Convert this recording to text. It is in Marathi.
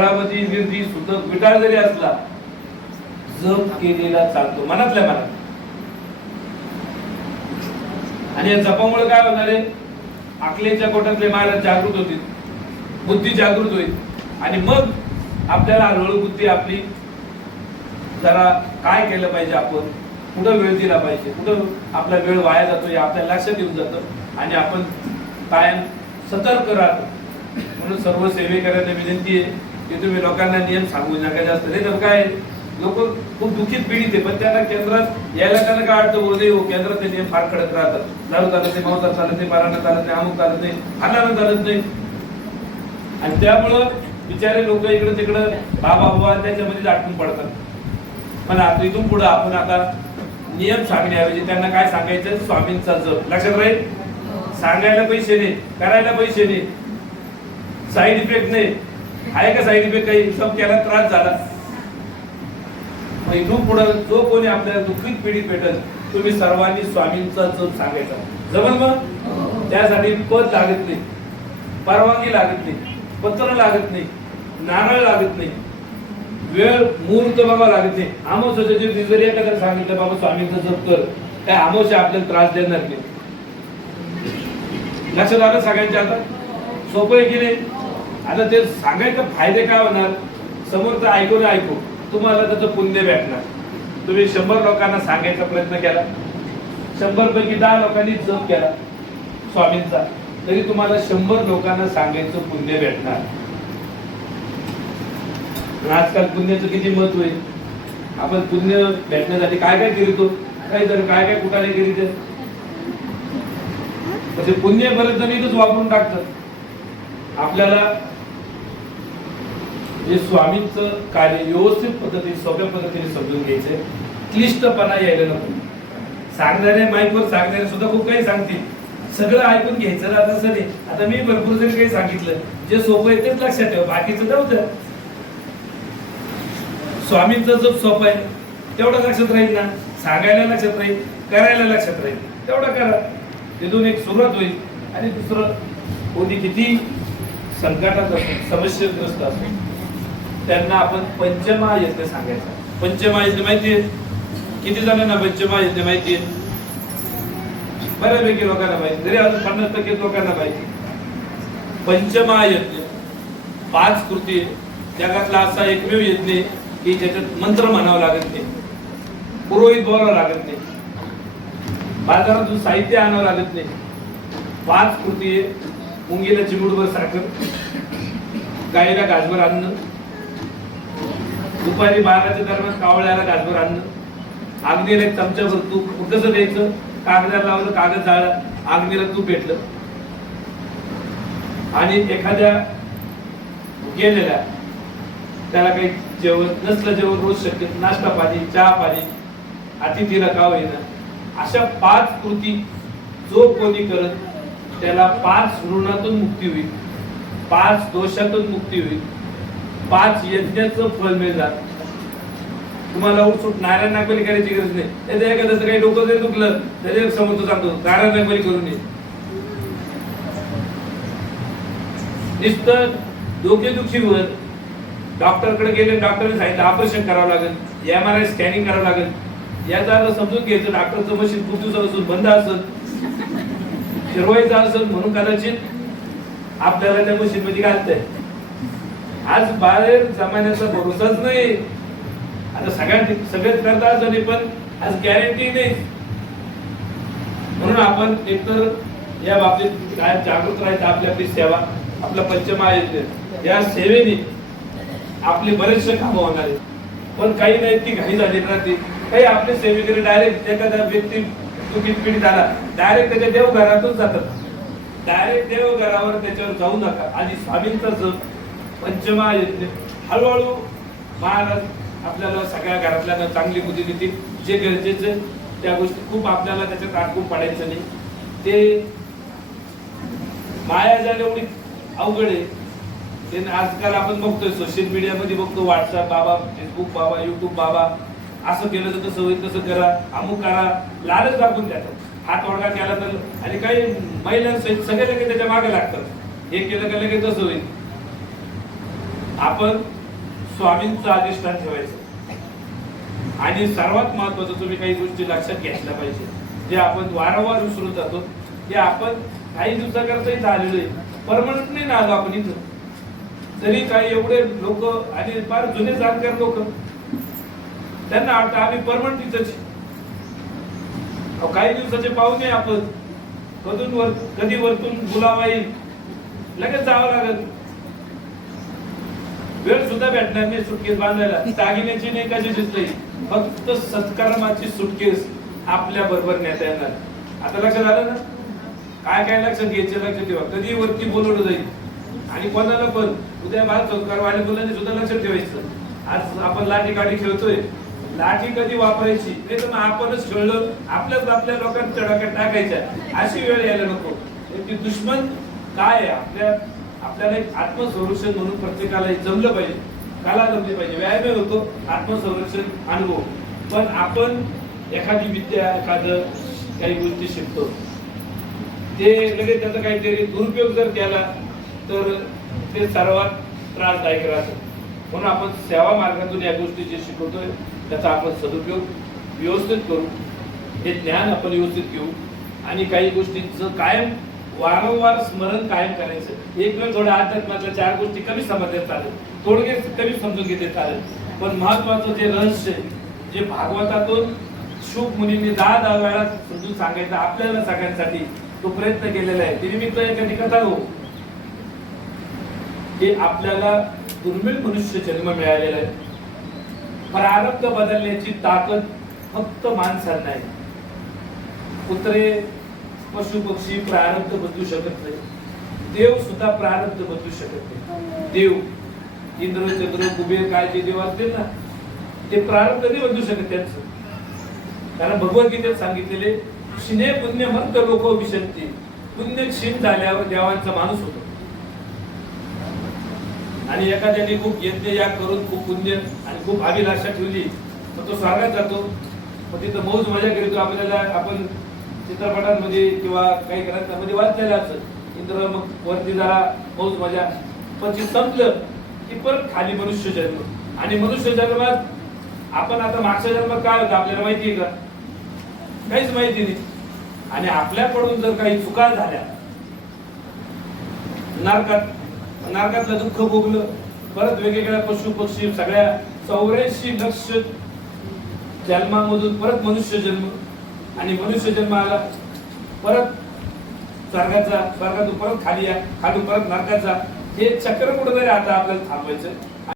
घरामध्ये निर्दी सुतक विटाळ जरी असला जप केलेला चालतो मनातल्या मनात. आणि या जपामुळे काय होणार आहे? आकलेच्या कोटातले महाराज जागृत होतील बुद्धी जागृत होईल. आणि मग आपल्याला हळूहळू बुद्धी आपली जरा काय केलं पाहिजे आपण? कुठं वेळ दिला पाहिजे? कुठं आपला वेळ वाया जातो हे आपल्या लक्षात येऊन जातं. आणि आपण कायम सतर्क राहतो. म्हणून सर्व सेवेकऱ्यांना विनंती आहे की तुम्ही लोकांना नियम सांगू नका जास्त. नाही तर काय लोक खूप दुःखीत पीडित आहे. पण त्यांना केंद्रात यायला त्यांना काय वाटतं? बोलते हो केंद्रात ते नियम फार कडक राहतात. दारू चालत नाही मांसाहार चालत नाही पारायण चालत नाही अमुक चालत नाही अन्नानं चालत नाही. आणि त्यामुळं बिचारे लोक इकडे तिकडं बाबा बाबा त्याच्यामध्ये अडकून पडतात. पण आता इथून पुढे आपण आता नियम सांगण्याऐवजी त्यांना काय सांगायचं? स्वामींचा जप. लक्षात राहील? सांगायला पैसे नाही करायला पैसे नाही. साईड इफेक्ट नाही. आहे का साईड इफेक्ट काही सब केला त्रास झाला? इथून पुढे जो कोणी आपल्याला दुःखीत पिढी भेटल तुम्ही सर्वांनी स्वामींचा जप सांगायचा. जमल मग? त्यासाठी पद लागत नाही. परवानगी लागत नाही. पत्र लागत नाही. नारळ लागत नाही. वेळ मुहूर्त बाबा लागत नाही. आमोशाच्या दिवशी जरी एखाद्या सांगितलं बाबा स्वामींचा जप कर. काय आमोशा आपल्याला त्रास देणार नाही. लक्षात आलं सगळ्यांच्या आता सोपं आहे की नाही? आता ते सांगायचं फायदे काय होणार? समोर तर ऐकू ना ऐकू तुम्हाला त्याचं पुण्य भेटणार. तुम्ही शंभर लोकांना सांगायचा प्रयत्न केला. शंभर पैकी दहा लोकांनी जप केला स्वामींचा. तरी तुम्हाला शंभर लोकांना सांगायचं पुण्य भेटणार. आजकाल पुण्याचं किती महत्त्व आहे? आपण पुण्य भेटण्यासाठी काय काय करीतो? काही तर काय काय कुठाने करीत ते पुण्य बरेच जण वापरून टाकतात. आपल्याला हे स्वामींचं कार्य व्यवस्थित पद्धतीने सोप्या पद्धतीने समजून घ्यायचंय क्लिष्टपणा यायला नको. सांगणारे माईकवर सांगणारे सुद्धा खूप काही सांगतील. सगळं ऐकून घ्यायचं ना तसं आता मी भरपूर जरी काही सांगितलं. जे सोपं आहे तेच लक्षात ठेवा. बाकीचं जाऊ द्या. स्वामींचं जप सोपं आहे तेवढं लक्षात राहील ना. सांगायला लक्षात राहील करायला लक्षात राहील. तेवढं करा. तिथून एक सुरुवात होईल आणि दुसरं कोणी किती संकटात असेल समस्येग्रस्त असेल त्यांना आपण पंचमहायज्ञ सांगायचा. पंचमहायज्ञ माहितीये? किती जणांना पंचमहायज्ञ माहितीये? बऱ्यापैकी लोकांना माहिती. जरी अजून पन्नास टक्के लोकांना माहिती. पंचमहायज्ञ पाच कृती जगातला असा एकमेव यज्ञ की ज्याच्यात मंत्र म्हणावं लागत नाही. पुरोहित बोलावं लागत नाही. बाजारातून साहित्य आणावं लागत नाही. पाच कृती आहे. मुंगीला चिमुडभर साखर. गायीला गाजभर आणणं दुपारी बाराच्या दरम्यान कावळ्याला गाजभर आणलं. आग्नेला एक चमच्याभर तूप कसं द्यायचं? कागदाला लावलं कागद जाळला आग्नेला तूप भेटलं. आणि एखाद्या गेलेल्या त्याला काही जेवण नसलं जेवण रोज शक्य नाश्ता पाणी चहा पाणी अतिथीला का होईना अशा पाच कृती जो कोणी करत त्याला पाच ऋणातून मुक्ती होईल. पाच दोषातून मुक्ती होईल. पाच यज्ञाचं फल मिळणार तुम्हाला उठसूट नारायण नागबली करायची गरज नाही. त्याच्या एखाद्याचं काही डोकं जरी दुखलं तरी एक समोर सांगतो नारायण नागबली करून ये. नुसतं डोकेदुखीवर डॉक्टरकडे गेले डॉक्टरने सांगितलं ऑपरेशन करावं लागेल एम आर आय स्कॅनिंग करावं लागेल. याचा अर्थ समजून घ्यायचं डॉक्टरचं मशीन खूप दिवसापासून बंद असत फिरवायचं असेल म्हणून कदाचित आपल्याला त्या मशीन मध्ये घालतंय आज बाहेर जमान्याचा भरोसाच नाही. आता सगळ्या सगळेच करतात आणि पण आज गॅरंटी नाही. म्हणून आपण एकतर या बाबतीत काय जागृत राहायचं आपली आपली सेवा आपला आयोजन या सेवेने आपले बरेचसे काम होणार आहेत. पण काही नाही ती घाई झाली राहते. काही आपले सेवेकडे डायरेक्ट एखादा व्यक्ती चुकीत पीडित आला डायरेक्ट त्याच्या देवघरातून जातात. डायरेक्ट देवघरावर त्याच्यावर जाऊ नका. आणि स्वामींचा पंचमहायज्ञ हळूहळू महाराज आपल्याला सगळ्या घरातल्या चांगली बुद्धी देतील जे गरजेचे त्या गोष्टी खूप आपल्याला त्याच्यात आटकून पडायचं नाही. ते माया जाण एवढी अवघड आहे ते आजकाल आपण बघतोय सोशल मीडियामध्ये बघतो व्हॉट्सअप बाबा फेसबुक बाबा युट्यूब बाबा. असं केलं तर तसं होईल तसं करा. अमुक करा. लालच दाखवून द्यातात हात ओळखा केला तर आणि काही महिलांसहित सगळे लगेच त्याच्यामागे लागतात. हे केलं का लगेच तसं होईल. आपण स्वामींचं अधिष्ठान ठेवायचं. आणि सर्वात महत्वाचं तुम्ही काही गोष्टी लक्षात घेतल्या पाहिजे. जे आपण वारंवार विसरून जातो ते आपण काही दिवसाकरता इथं आलेलो आहे. परमनंट नाही ना आलो आपण इथं. तरी काही एवढे लोक आणि फार जुने जाणकार लोक त्यांना वाटतं आम्ही परमनंट इथंच अहो, काही दिवसाचे पाहुणे आपण कधून वर कधी वरतून बोलावा येईल. लगेच जावं लागेल. वेळ सुद्धा भेटणार नाही सुटकेस बांधायला. दागिन्याची नाही कशाचीच नाही. फक्त सत्कर्माची सुटकेस आपल्या बरोबर नेता येणार. आता लक्षात आलं ना? काय काय लक्षात घ्यायचे लक्षात ठेवा. कधी वरती बोलवलं जाईल? आणि कोणाला पण? उद्या बाल संस्कार मुलांनी सुद्धा लक्षात ठेवायचं. आज आपण लाठी काठी खेळतोय. लाठी कधी वापरायची? नाही तर मग आपणच खेळलो. आपल्याच आपल्या लोकांच्या डोक्यात टाकायच्या. अशी वेळ यायला नको. ती दुश्मन काय आहे? आपल्या आपल्याला एक आत्मसंरक्षण म्हणून प्रत्येकाला जमलं पाहिजे काला जमली पाहिजे व्यायाम होतो आत्मसंरक्षण अनुभव. पण आपण एखादी विद्या एखादं काही गोष्टी शिकतो. ते लगेच त्याचा काहीतरी दुरुपयोग जर केला तर ते सर्वात त्रासदायक राहतं. म्हणून आपण सेवा मार्गातून या गोष्टी जे शिकवतोय त्याचा आपण सदुपयोग व्यवस्थित करू. हे ज्ञान आपण व्यवस्थित घेऊ. आणि काही गोष्टींचं कायम वारंवार स्मरण कायम करायचं. एक वेळ थोडं अध्यात्मातल्या चार गोष्टी कमी समजल्या चालेल. थोडके कमी समजून घेते चालेल. पण महत्वाचं जे रहस्य आहे, जे भागवतातून शुभ मुनींनी दहा दहा वेळा समजून सांगायचं आपल्याला सगळ्यांसाठी तो प्रयत्न केलेला आहे. ते निमित्त एखादी कथा हो. की आपल्याला दुर्मिळ मनुष्य जन्म मिळालेला आहे. प्रारब्ध बदलण्याची ताकद फक्त माणसांना आहे. कुत्रे पशु पक्षी प्रारब्ध बदलू शकत नाही. देव सुद्धा प्रारब्ध बदलू शकत नाही. देव इंद्र चंद्र कुबेर काय जे देव असतील ना ते प्रारब्ध नाही बदलू शकत त्यांचं. कारण भगवद्गीतेत सांगितलेले क्षिणे पुण्य मंत लोक विसरते पुण्य क्षीण झाल्यावर देवांचा माणूस होतो. आणि एखाद्याने खूप यज्ञ या करून खूप पुण्य आणि खूप अभिलाषा ठेवली तर तो स्वर्गात जातो. मग तिथं मौज मजा करतो. आपल्याला आपण चित्रपटांमध्ये किंवा काही ग्रंथामध्ये वाचलेलं असत इंद्र मग वरती जरा मौज मजा पण ते संपलं की परत खाली मनुष्य जन्म. आणि मनुष्य जन्मात आपण आता मागच्या जन्मात काय होतं आपल्याला माहिती आहे का? काहीच माहिती नाही. आणि आपल्याकडून जर काही चुका झाल्या नारकात नारकातलं दुःख भोगलं परत वेगवेगळ्या पशु पक्षी सगळ्या चौऱ्याऐंशी लक्ष जन्मामधून परत मनुष्य जन्म. आणि मनुष्य जन्म आला परत स्वर्गाचा स्वर्गातून परत खाली या खालून परत नरकाचा हे चक्र कुठेतरी आता आपल्याला थांबवायचं.